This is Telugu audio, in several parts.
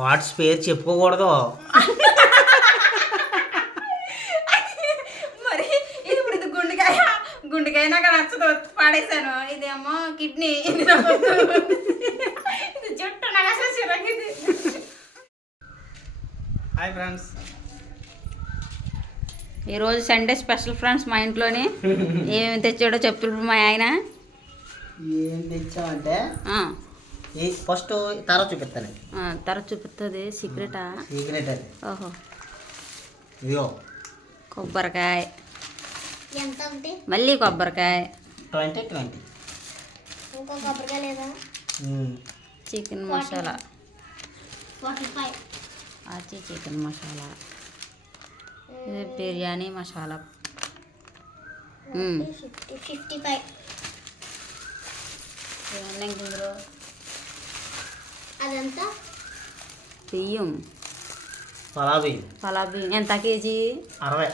పార్ట్స్ పేరు చెప్పుకోకూడదు. మరి ఇది ఇప్పుడు ఇది గుండెకాయ గుండెకాయ నాకు నచ్చదు. పాడేశాను. ఇదేమో కిడ్నీ. ఇది నాకు అసలు చిరాకు ఇది హాయ్ ఫ్రెండ్స్. ఈరోజు సండే స్పెషల్ ఫ్రెండ్స్ మా ఇంట్లోని. ఏమేమి తెచ్చాడో చెప్పు మా ఆయన. ఏం తెచ్చామంటే ఆ, ఈ ఫస్ట్ తర్వాత చూపిస్తాను ఆ, తర్వాత చూపిస్తుంది సీక్రెటా సీక్రెట్ అది. ఓహో. ఇదిగో. కొబ్బరికాయ. మళ్ళీ కొబ్బరికాయ. Twenty twenty. ఇంకో కొబ్బరికాయ లేదా? Chicken masala. Forty five. Aachi chicken masala. ఇది బిర్యానీ మసాలా. Fifty five. ఏమన్నా ఇందులో. అదంతా? బియ్యం. పలాబీ. పలా బియ్యం ఎంత కేజీ? అరవై.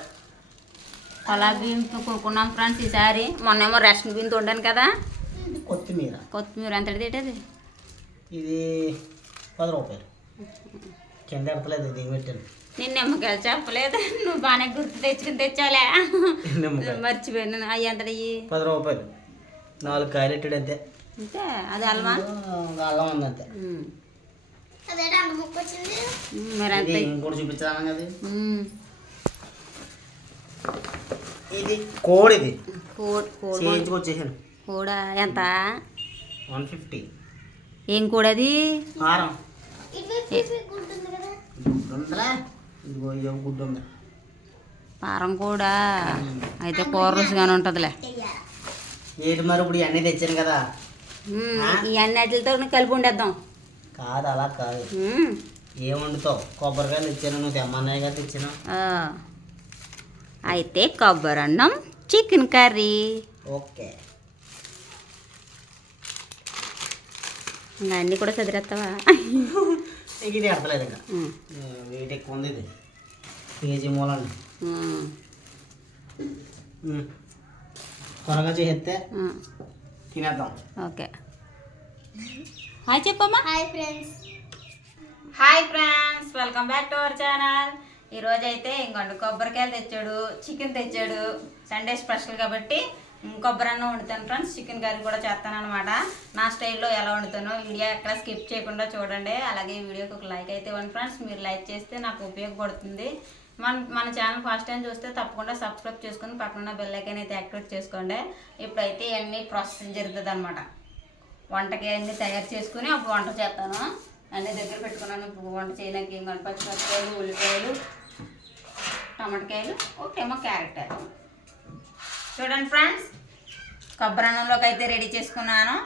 పలా బియ్యం కొనుక్కున్నాం ఫ్రెండ్స్ ఈసారి. మొన్నేమో రేషన్ బియ్యం తోడాను కదా. కొత్తిమీర. కొత్తిమీర ఎంత తింటది ఇది పది రూపాయలు. కింద ఎడతలేదు దిగి పెట్టాను. నేను నిమ్మకాయలు చెప్పలేదు. నువ్వు బాగానే గుర్తు తెచ్చుకుని తెచ్చాలే మర్చిపోయాను. అవి ఎంత పది రూపాయలు. నాలుగు కాయలు ఎట్టాడు అంతే. అంతే? అది అల్వా అల్లం ఉంది అంతే అంత మరి ఎంత ఇది ఇంకోటి చూపించాను కదా. ఇది కోడి ఇది. కోడి కోడి చేయించుకొచ్చేసాను కూడా? ఎంత? One fifty. ఏం కూడా అది? ఉంది పారం కూడా? అయితే కూర రుచిగానే ఉంటుందిలే. ఏంటి మరి ఇప్పుడు ఇవన్నీ తెచ్చాను కదా. ఈ అన్నిటితో కలిపి ఉండేద్దాం కాదు అలా కాదు. ఏం వండుతావు? కొబ్బరికాయలు తెచ్చాను నువ్వు తెమ్మన్నాయి కదా తెచ్చాను? ఆ. అయితే కొబ్బరి అన్నం చికెన్ కర్రీ. ఓకే. ఇంకా అన్నీ కూడా చదివేస్తావా నీకు ఇది ఎడతలేదు ఇంకా. వెయిట్ ఎక్కువ ఉంది ఇది. కేజీ మూలండి. త్వరగా చేస్తే. తినేద్దాం. ఓకే. హాయ్ చెప్పమ్మా. Hi friends. Hi friends welcome back to our channel. ఈరోజు అయితే ఇంకొండ కొబ్బరికాయలు తెచ్చాడు చికెన్ తెచ్చాడు. సండే స్పెషల్ కాబట్టి కొబ్బరి అన్నం వండుతాను ఫ్రెండ్స్. చికెన్ కర్రీ కూడా చేస్తాను అనమాట నా స్టైల్లో ఎలా వండుతానో వీడియో ఎక్కడ స్కిప్ చేయకుండా చూడండి. అలాగే ఈ వీడియోకి ఒక లైక్ అయితే ఇవ్వండి ఫ్రెండ్స్. మీరు లైక్ చేస్తే నాకు ఉపయోగపడుతుంది. మన మన ఛానల్ ఫస్ట్ టైం చూస్తే తప్పకుండా సబ్స్క్రైబ్ చేసుకుని పక్కన బెల్ ఐకాన్ అయితే యాక్టివేట్ చేసుకోండి. ఇప్పుడైతే ఇవన్నీ ప్రాసెస్ జరుగుతుంది అనమాట వంటకి అన్నీ తయారు చేసుకుని అప్పుడు వంట చేస్తాను. అన్ని దగ్గర పెట్టుకున్నాను. ఇప్పుడు వంట చేయడానికి ఏం కాదు పచ్చిమిరపకాయలు ఉల్లిపాయలు టమాటకాయలు ఒకటేమో క్యారెట్ చూడండి ఫ్రెండ్స్ కొబ్బరి అన్నంలోకి అయితే రెడీ చేసుకున్నాను.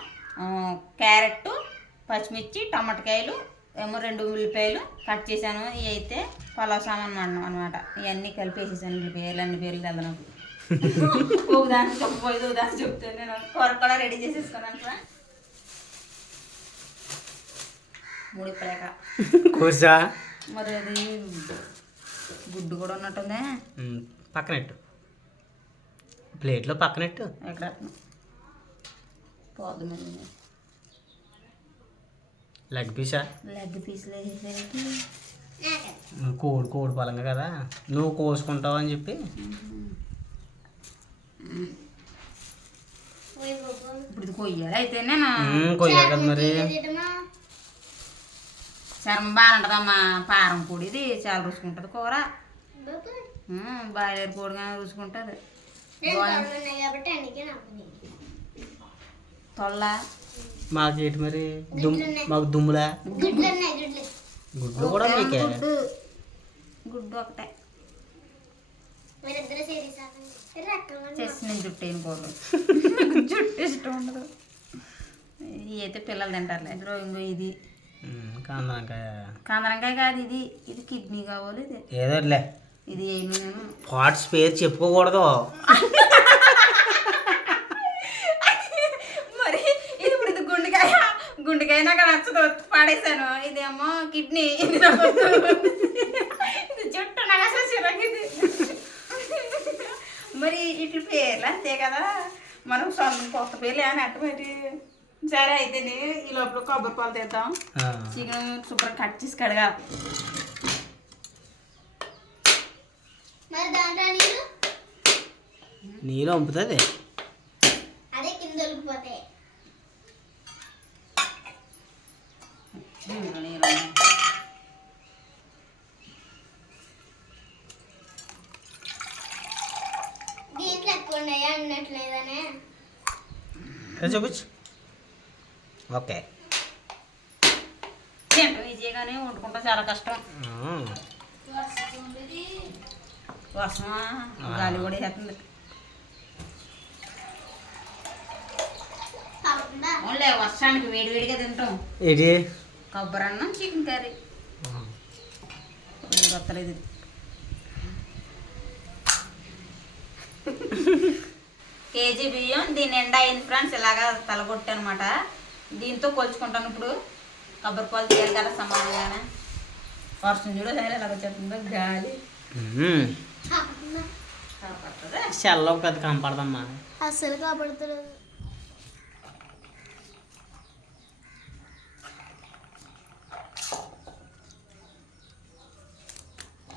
క్యారెట్ పచ్చిమిర్చి టమాటకాయలు ఏమో రెండు ఉల్లిపాయలు కట్ చేశాను. ఇవి అయితే పలావ్ సామాన్ అన్నం అనమాట ఇవన్నీ కలిపి వేసేసాను ఉల్లిపాయలు అన్ని పేర్లు తెల్లను ఒక దాన్ని చెప్పబోయేది ఒక చెప్తాను. నేను కూర కూడా రెడీ చేసేసుకున్నాను ఫ్రెండ్స్ మూడు మరి అది గుడ్డు కూడా ఉన్నట్టుందే. పక్కనెట్టు. ప్లేట్లో పక్కనెట్టు. ఎక్కడ? పోదు మరి. లెగ్ పీసా లెగ్ పీసులు వేసేసరికి కోడి కోడి పలంగా కదా? నువ్వు కోసుకుంటావు అని చెప్పి? ఇప్పుడు కొయ్యాలి అయితే కొయ్యాలి కదా మరి. చర్మం బాగా ఉంటుందమ్మా పారం పొడి ఇది చాలా రుచుకుంటుంది కూర. బాయిలర్ పొడి కానీ రుచుకుంటుంది తొల్ల? మాకేంటి మరి? దుమ్ మాకు దుమ్ములా? గుడ్లు. కూడా మీకే. గుడ్డు. ఒకటే. మీరిద్దరు సేరీ సాగండి రక్కలు చేసి నేను జుట్టు జుట్టు ఇష్టం ఉండదు. ఇవి అయితే పిల్లలు తింటారులే. ఇందులో ఇంకో ఇది. ఉమ్, కాందనకాయ. కాందరంకాయ కాదు ఇది. ఇది కిడ్నీ కావాలి ఇది. ఏదోలే ఇది ఏమి. పార్ట్స్ పేరు చెప్పుకోకూడదు మరి ఇది ఇప్పుడు ఇది గుండెకాయ గుండెకాయ నాకు నచ్చదు పాడేశాను. ఇదేమో కిడ్నీ. ఇది జుట్టు నాకు అసలు మరి ఇట్ల పేర్లు అంతే కదా. మనం సొంత కొత్త పేర్లు ఏమైనా అట్టబెట్టి సరే అయితే ఈ లోపల కొబ్బరి పాలు తీద్దాం. చికెన్ సూపర్ కట్ చేసి కడగా మరి నీళ్ళు? నీళ్ళు చూపించు ఓకే ఈజీగానే వండుకుంటా చాలా కష్టం. ఆ, వర్షమా గాలి కూడా వేస్తుంది. వర్షానికి వేడి వేడిగా తింటాం. ఏంటి? కొబ్బరి అన్నం చికెన్ కర్రీ. ఆ, వస్తలేదు కేజీ బియ్యం దీని ఎండ అయింది ఫ్రెండ్స్. ఇలాగా తలగొట్టి అనమాట దీంతో కొలుచుకుంటాను ఇప్పుడు. కొబ్బరి పాలు తీయాలి కదా సమానంగానే వర్షం చూడ సరే ఎలా వచ్చేస్తుందో. గాలి. సెల్లో పెద్ద కనపడదమ్మా. కాపాడుతున్నారు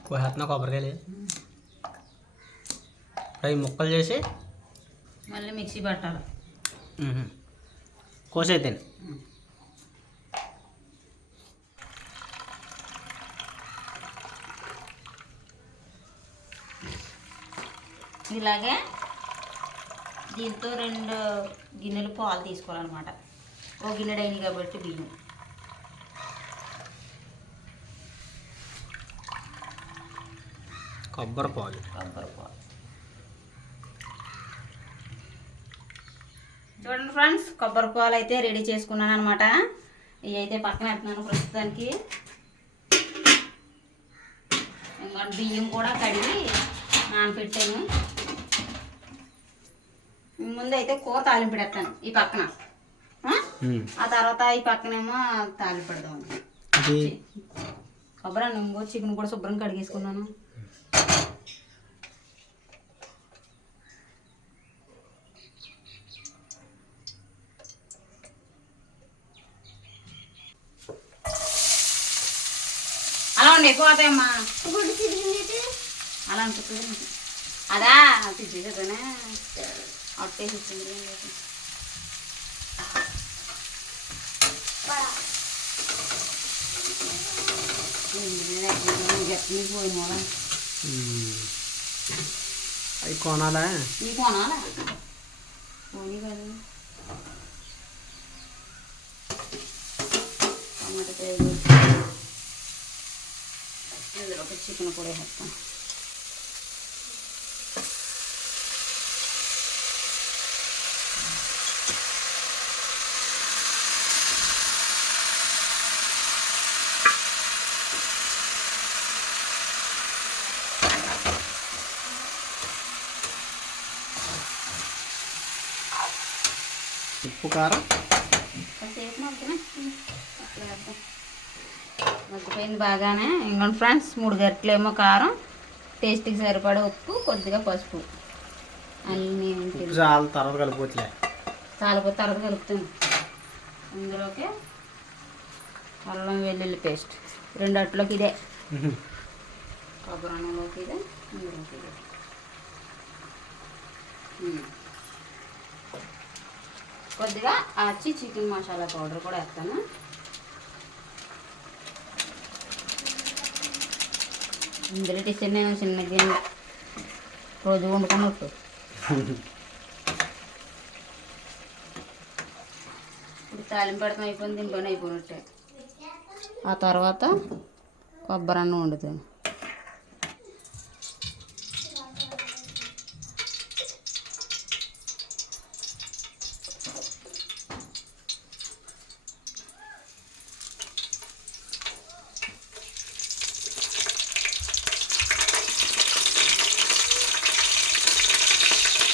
కోసేస్తున్నా కొబ్బరికాయలు అవి ముక్కలు చేసి. మళ్ళీ మిక్సీ పట్టాలి. కోసైతే ఇలాగే దీంతో రెండు గిన్నెలు పాలు తీసుకోవాలన్నమాట. ఓ గిన్నెడు అయినాయి కాబట్టి బియ్యం. కొబ్బరి పాలు. కొబ్బరి పాలు. చూడండి ఫ్రెండ్స్ కొబ్బరి పాలు అయితే రెడీ చేసుకున్నాను అనమాట ఇవి అయితే పక్కన పెడుతున్నాను ప్రస్తుతానికి. ఇంకా బియ్యం కూడా కడిగి నానపెట్టాను. ముందు అయితే కూర తాలింపు పెడతాను ఈ పక్కన. ఆ? తర్వాత ఈ పక్కనేమో తాలింపు పెడదాం. కొబ్బరి అన్నం కూడా చికెన్ కూడా శుభ్రం కడిగేసుకున్నాను. పోతాయమ్మా. గుడ్డు తిరిగినట్టు అలా అనిపిస్తుంది అదా తిరిగేదనే అట్టేసి ఇచ్చింది గట్టి పోయిన వాళ్ళ మ్మ్. అవి కొనాలా? ఈ కొనాలా? పోనీ కదా. టమాటా కాయలు ఒక చికెన్ కూడా వేస్తాం ఉప్పు కారం. మగ్గిపోయింది బాగానే. ఇంకోండి ఫ్రెండ్స్ మూడు గరిటలేమో కారం టేస్ట్కి సరిపడా ఉప్పు కొద్దిగా పసుపు. అన్నీ చాలా తర్వాత కలిపోతులే తర్వాత కలుపుతాను. ఇందులోకి అల్లం వెల్లుల్లి పేస్ట్. రెండు అట్లోకి ఇదే. కొబ్బరి అన్నంలోకి ఇదే ఇందులోకి ఇదే. కొద్దిగా ఆచి చికెన్ మసాలా పౌడర్ కూడా వేస్తాను. ఇందులో టిఫిన్ నేను చిన్న గిన్నె రోజు వండుకున్నట్టు ఇప్పుడు తాలింపు పడతాం అయిపోయింది దీంట్లోనే అయిపోయినట్టే. ఆ తర్వాత కొబ్బరి అన్నం వండుతాను.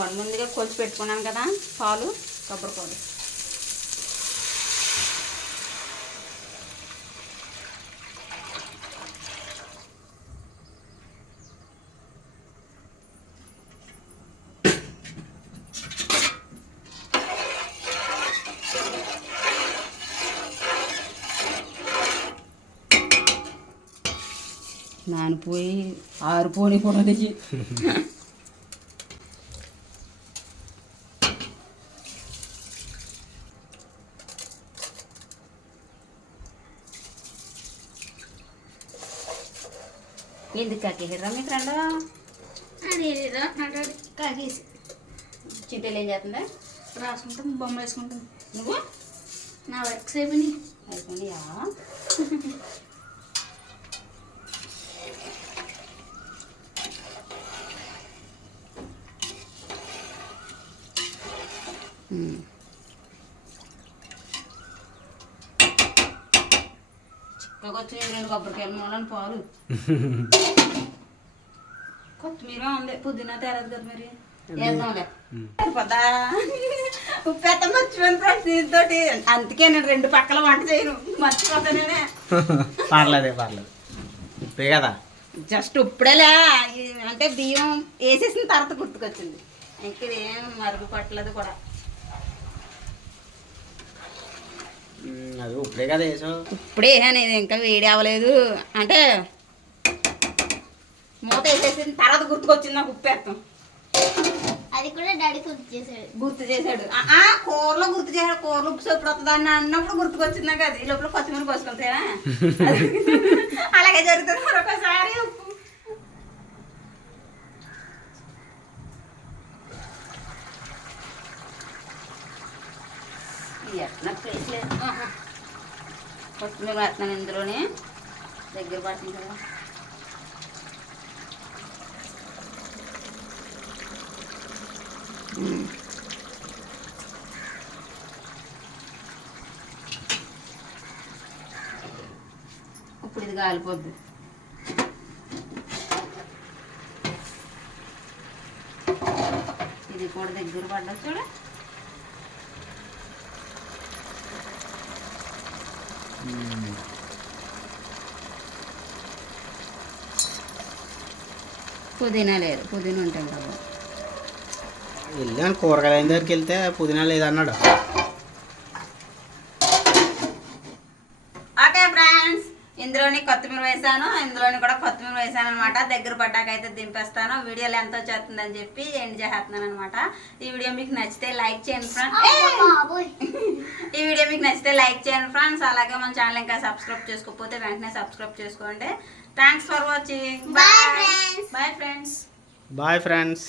ఇంకోటి ముందుగా కొలిచి పెట్టుకున్నాను కదా పాలు కొబ్బరి పాలు నానిపోయి ఆరిపోని కూడా కాకేసారా మీ ఫ్రెండ్? కాకేసి చిట్టెలు ఏం చేస్తుందా? రాసుకుంటాం బొమ్మ వేసుకుంటాం. నువ్వు? నా వర్క్స్ అయిపోయినాయి. అయిపోయినాయా? చిక్కగా వచ్చినాయి రెండు కొబ్బరికాయలు మూలని పాలు. కొత్తిమీర ఉంది పుదీనా తేరదు కదా మరి. వేద్దాంలే. పదా. ఉప్పేత మర్చిపోయిన ప్రశ్నతోటి అందుకే నేను రెండు పక్కల వంట చేయను. మర్చిపోతానే పర్లేదే పర్లేదు. ఇప్పుడే కదా. జస్ట్ ఇప్పుడేలా. అంటే బియ్యం వేసేసిన తర్వాత గుర్తుకొచ్చింది. ఇంకా మరుగు పట్టలేదు కూడా ఉమ్, అది ఇప్పుడే కదా వేసావు? ఇప్పుడే అనేది ఇంకా వేడి అవ్వలేదు. అంటే మూత వేసేసిన తర్వాత గుర్తుకొచ్చింది నాకు ఉప్పేస్తాం. అది కూడా డాడీ కుక్ చేశాడు. గుర్తు చేశాడు. ఆ, కూరలో గుర్తు చేశాడు. కూరలో ఉప్పు ఎప్పుడు వస్తుంది అని అన్నప్పుడు గుర్తుకొచ్చింది నాకు అది. లోపల కొత్తిమీర పోసుకుంటారా అలాగే జరుగుతుంది. మరొకసారి ఉప్పు. ఎట్లా ప్లేస్ లేదు ఆహా. కొత్తిమీర వేస్తున్నాను ఇందులోనే. దగ్గర పడుతుంది కదా. ఇప్పుడు ఇది కాలిపోద్ది ఇది కూడా దగ్గర పడ్డా చూడ. పుదీనా లేదు పుదీనా ఉంటాం కదా వెళ్ళాను కూరగాయల దగ్గరికి వెళ్తే పుదీనా లేదన్నాడు ఓకే ఫ్రెండ్స్ ఇందులోని కొత్తిమీర వేసాను. ఇందులోని కూడా కొత్తిమీర వేసాను అనమాట దగ్గర పడ్డాక అయితే దింపేస్తాను. వీడియోలో ఎంత వచ్చేస్తుందని చెప్పి ఎండ్ చేస్తున్నాను అనమాట ఈ వీడియో మీకు నచ్చితే లైక్ చేయండి ఫ్రెండ్స్ ఈ వీడియో మీకు నచ్చితే లైక్ చేయండి ఫ్రెండ్స్ అలాగే మన ఛానల్ ఇంకా సబ్స్క్రైబ్ చేసుకోకపోతే వెంటనే సబ్స్క్రైబ్ చేసుకోండి. Thanks for watching Bye, friends. Bye friends bye friends